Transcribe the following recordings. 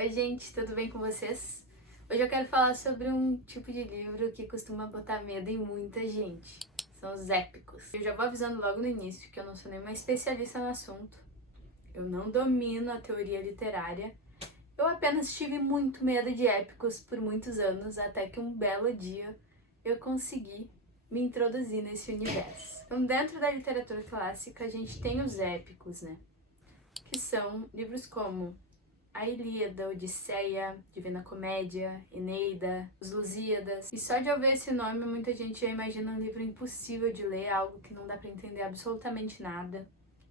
Oi gente, tudo bem com vocês? Hoje eu quero falar sobre um tipo de livro que costuma botar medo em muita gente. São os épicos. Eu já vou avisando logo no início que eu não sou nenhuma especialista no assunto. Eu não domino a teoria literária. Eu apenas tive muito medo de épicos por muitos anos, até que um belo dia eu consegui me introduzir nesse universo. Então, dentro da literatura clássica, a gente tem os épicos, né? Que são livros como a Ilíada, Odisseia, Divina Comédia, Eneida, os Lusíadas. E só de ouvir esse nome, muita gente já imagina um livro impossível de ler, algo que não dá pra entender absolutamente nada.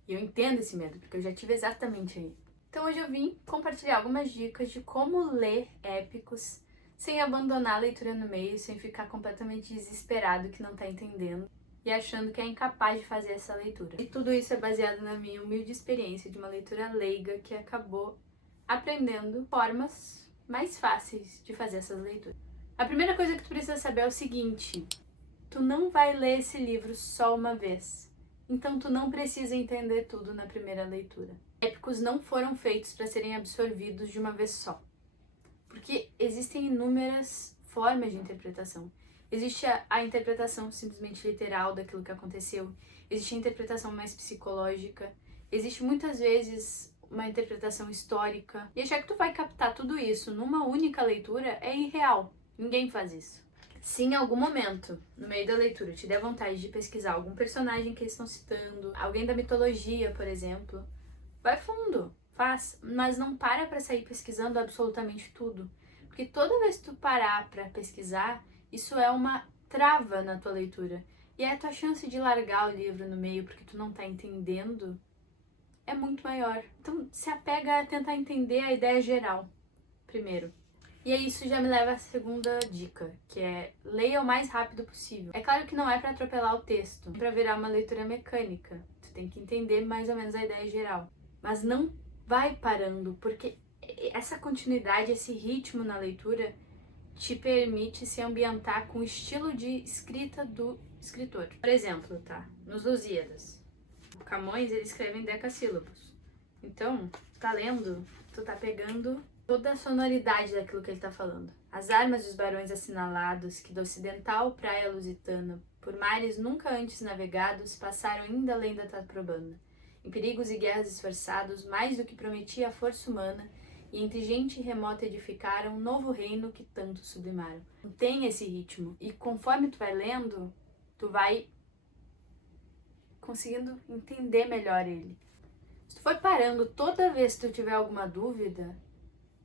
E eu entendo esse medo, porque eu já tive exatamente aí. Então hoje eu vim compartilhar algumas dicas de como ler épicos sem abandonar a leitura no meio, sem ficar completamente desesperado que não tá entendendo e achando que é incapaz de fazer essa leitura. E tudo isso é baseado na minha humilde experiência de uma leitura leiga que acabou aprendendo formas mais fáceis de fazer essas leituras. A primeira coisa que tu precisa saber é o seguinte: tu não vai ler esse livro só uma vez, então tu não precisa entender tudo na primeira leitura. Épicos não foram feitos para serem absorvidos de uma vez só, porque existem inúmeras formas de interpretação. Existe a interpretação simplesmente literal daquilo que aconteceu, existe a interpretação mais psicológica, existe muitas vezes uma interpretação histórica. E achar que tu vai captar tudo isso numa única leitura é irreal. Ninguém faz isso. Se em algum momento, no meio da leitura, te der vontade de pesquisar algum personagem que eles estão citando, alguém da mitologia, por exemplo, vai fundo, faz, mas não para sair pesquisando absolutamente tudo. Porque toda vez que tu parar pra pesquisar, isso é uma trava na tua leitura. E a tua chance de largar o livro no meio porque tu não tá entendendo é muito maior. Então se apega a tentar entender a ideia geral primeiro. E aí isso já me leva à segunda dica, que é leia o mais rápido possível. É claro que não é para atropelar o texto, é para virar uma leitura mecânica. Tu tem que entender mais ou menos a ideia geral. Mas não vai parando, porque essa continuidade, esse ritmo na leitura te permite se ambientar com o estilo de escrita do escritor. Por exemplo, tá? Nos Lusíadas, Camões, ele escreve em decassílabos. Então, tu tá lendo, tu tá pegando toda a sonoridade daquilo que ele tá falando. As armas dos barões assinalados, que do ocidental praia lusitana, por mares nunca antes navegados, passaram ainda além da Taprobana. Em perigos e guerras esforçados, mais do que prometia a força humana, e entre gente remota edificaram um novo reino que tanto sublimaram. Tem esse ritmo, e conforme tu vai lendo, tu vai conseguindo entender melhor ele. Se tu for parando toda vez que tu tiver alguma dúvida,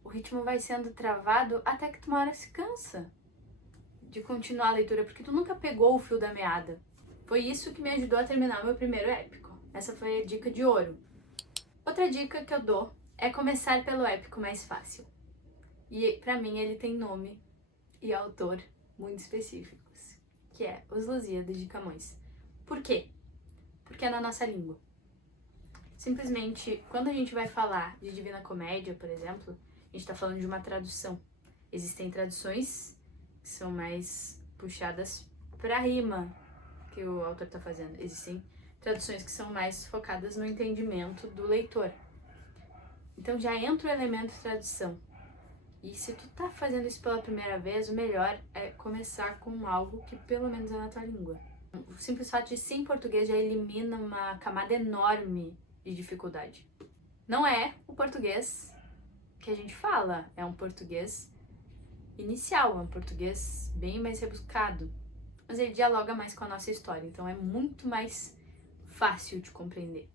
o ritmo vai sendo travado até que tu uma hora se cansa de continuar a leitura, porque tu nunca pegou o fio da meada. Foi isso que me ajudou a terminar o meu primeiro épico. Essa foi a dica de ouro. Outra dica que eu dou é começar pelo épico mais fácil. E pra mim ele tem nome e autor muito específicos, que é Os Lusíadas de Camões. Por quê? Porque é na nossa língua. Simplesmente, quando a gente vai falar de Divina Comédia, por exemplo, a gente está falando de uma tradução. Existem traduções que são mais puxadas para a rima que o autor está fazendo. Existem traduções que são mais focadas no entendimento do leitor. Então já entra o elemento tradução. E se tu tá fazendo isso pela primeira vez, o melhor é começar com algo que pelo menos é na tua língua. O simples fato de ser em português já elimina uma camada enorme de dificuldade. Não é o português que a gente fala, é um português inicial, é um português bem mais rebuscado, mas ele dialoga mais com a nossa história, então é muito mais fácil de compreender.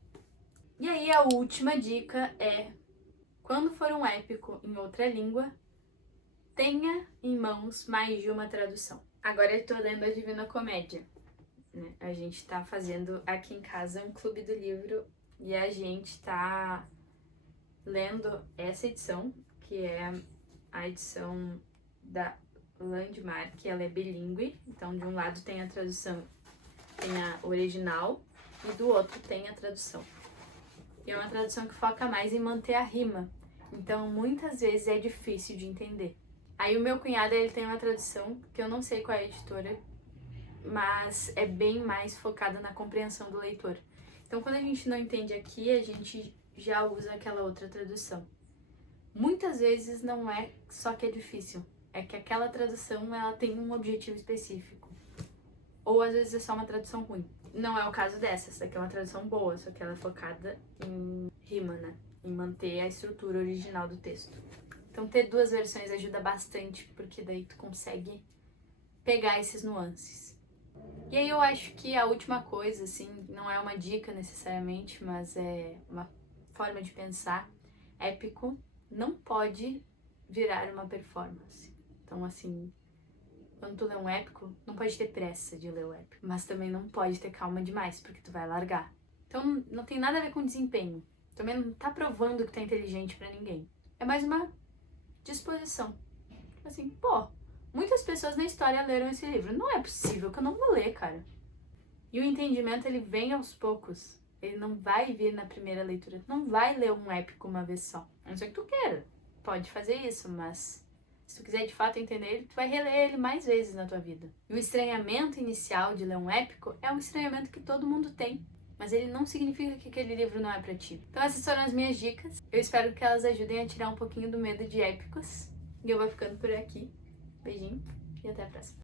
E aí a última dica é, quando for um épico em outra língua, tenha em mãos mais de uma tradução. Agora eu tô lendo a Divina Comédia, né? A gente tá fazendo aqui em casa um clube do livro e a gente tá lendo essa edição, que é a edição da Landmark, ela é bilíngue, então de um lado tem a tradução, tem a original, e do outro tem a tradução. E é uma tradução que foca mais em manter a rima, então muitas vezes é difícil de entender. Aí o meu cunhado, ele tem uma tradução, que eu não sei qual é a editora, mas é bem mais focada na compreensão do leitor. Então quando a gente não entende aqui, a gente já usa aquela outra tradução. muitas vezes não é só que é difícil, é que aquela tradução ela tem um objetivo específico. Ou às vezes é só uma tradução ruim. Não é o caso dessa, essa daqui é uma tradução boa, só que ela é focada em rima, né? Em manter a estrutura original do texto. Então ter duas versões ajuda bastante, porque daí tu consegue pegar esses nuances. E aí eu acho que a última coisa, assim, não é uma dica necessariamente, mas é uma forma de pensar. Épico não pode virar uma performance. Então, assim, quando tu lê um épico, não pode ter pressa de ler o épico, mas também não pode ter calma demais, porque tu vai largar. Então não tem nada a ver com desempenho. Também não tá provando que tá inteligente pra ninguém. É mais uma disposição. Assim, pô, muitas pessoas na história leram esse livro. Não é possível que eu não vou ler, cara. E o entendimento, ele vem aos poucos. Ele não vai vir na primeira leitura. Tu não vai ler um épico uma vez só. A não ser que tu queira. Pode fazer isso, mas se tu quiser de fato entender ele, tu vai reler ele mais vezes na tua vida. E o estranhamento inicial de ler um épico é um estranhamento que todo mundo tem. Mas ele não significa que aquele livro não é pra ti. Então essas foram as minhas dicas. Eu espero que elas ajudem a tirar um pouquinho do medo de épicos. E eu vou ficando por aqui. Beijinho e até a próxima.